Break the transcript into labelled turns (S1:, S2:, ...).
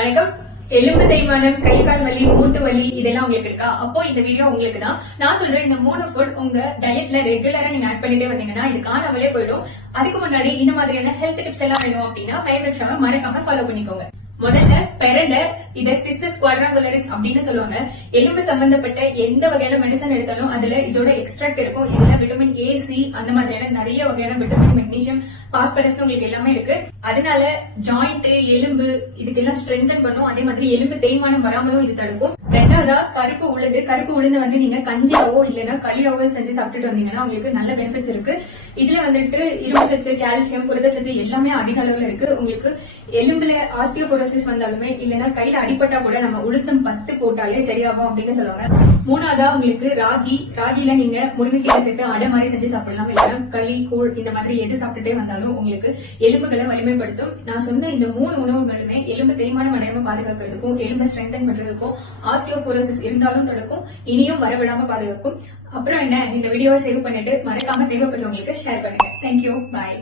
S1: வணக்கம். எலும்பு தேய்மானம் கை கால் வலி மூட்டு வலி இதெல்லாம் உங்களுக்கு இருக்கா? அப்போ இந்த வீடியோ உங்களுக்கு தான். நான் சொல்றேன் இந்த மூணு ஃபுட் உங்க டயட்ல ரெகுலரா நீங்க ஆட் பண்ணிட்டே வந்தீங்கன்னா இது காணாமலே போயிடும். அதுக்கு முன்னாடி இந்த மாதிரியான ஹெல்த் டிப்ஸ் எல்லாம் வேணும் அப்படின்னா பயபக்ஷாவை மறக்காம ஃபாலோ பண்ணிக்கோங்க. முதல்ல பெரண்டை இத சிஸ்டஸ் குவாட்ராங்குலரிஸ் அப்படின்னு சொல்லுவாங்க. எலும்பு சம்பந்தப்பட்ட எந்த வகையான மெடிசன் எடுத்தாலும் அதுல இதோட எக்ஸ்ட்ராக்ட் இருக்கும். இதுல விட்டமின் ஏ சி அந்த மாதிரியான நிறைய வகையான விட்டமின் மெக்னீசியம் பாஸ்பரஸ் உங்களுக்கு எல்லாமே இருக்கு. அதனால ஜாயிண்ட் எலும்பு இதுக்கெல்லாம் ஸ்ட்ரென்தன் பண்ணும். அதே மாதிரி எலும்பு தேய்மானம் வராமலும் இது தடுக்கும். ரெண்டாவதா கருப்பு உளுந்து. கருப்பு உளுந்து வந்து நீங்க கஞ்சியாவோ இல்லைன்னா களியாவோ செஞ்சு சாப்பிட்டுட்டு வந்தீங்கன்னா உங்களுக்கு நல்ல பெனிஃபிட்ஸ் இருக்கு. இதுல வந்துட்டு இரும்பு சத்து கால்சியம் புரதச்சத்து எல்லாமே அதிக அளவுல இருக்கு. உங்களுக்கு எலும்புல ஆஸ்டியோபோரோசிஸ் வந்தாலுமே இல்லைன்னா கையில அடிபட்டா கூட நம்ம உளுத்தம் பத்து போட்டாலே சரியாகும் அப்படின்னு சொல்லுவாங்க. மூணாவதா உங்களுக்கு ராகி ராகில நீங்க முருங்கைக்கீரை சேர்த்து அடை மாதிரி செஞ்சு சாப்பிடலாம். இல்ல களி கூழ் இந்த மாதிரி எது சாப்பிட்டுட்டே வந்தாலும் உங்களுக்கு எலும்புகளை வலிமைப்படுத்தும். நான் சொன்ன இந்த மூணு உணவுகளுமே எலும்பு தேய்மானம் அடையாம பாதுகாக்கிறதுக்கும் எலும்பை ஸ்ட்ரென்தன் பண்றதுக்கும் ஆஸ்டியோபோரோசிஸ் இருந்தாலும் தடுக்கும் இனியும் வரவிடாம பாதுகாக்கும். அப்புறம் என்ன? இந்த வீடியோவை சேவ் பண்ணிட்டு மறக்காம தேவைப்படுறவங்களுக்கு ஷேர் பண்ணுங்க. Thank you bye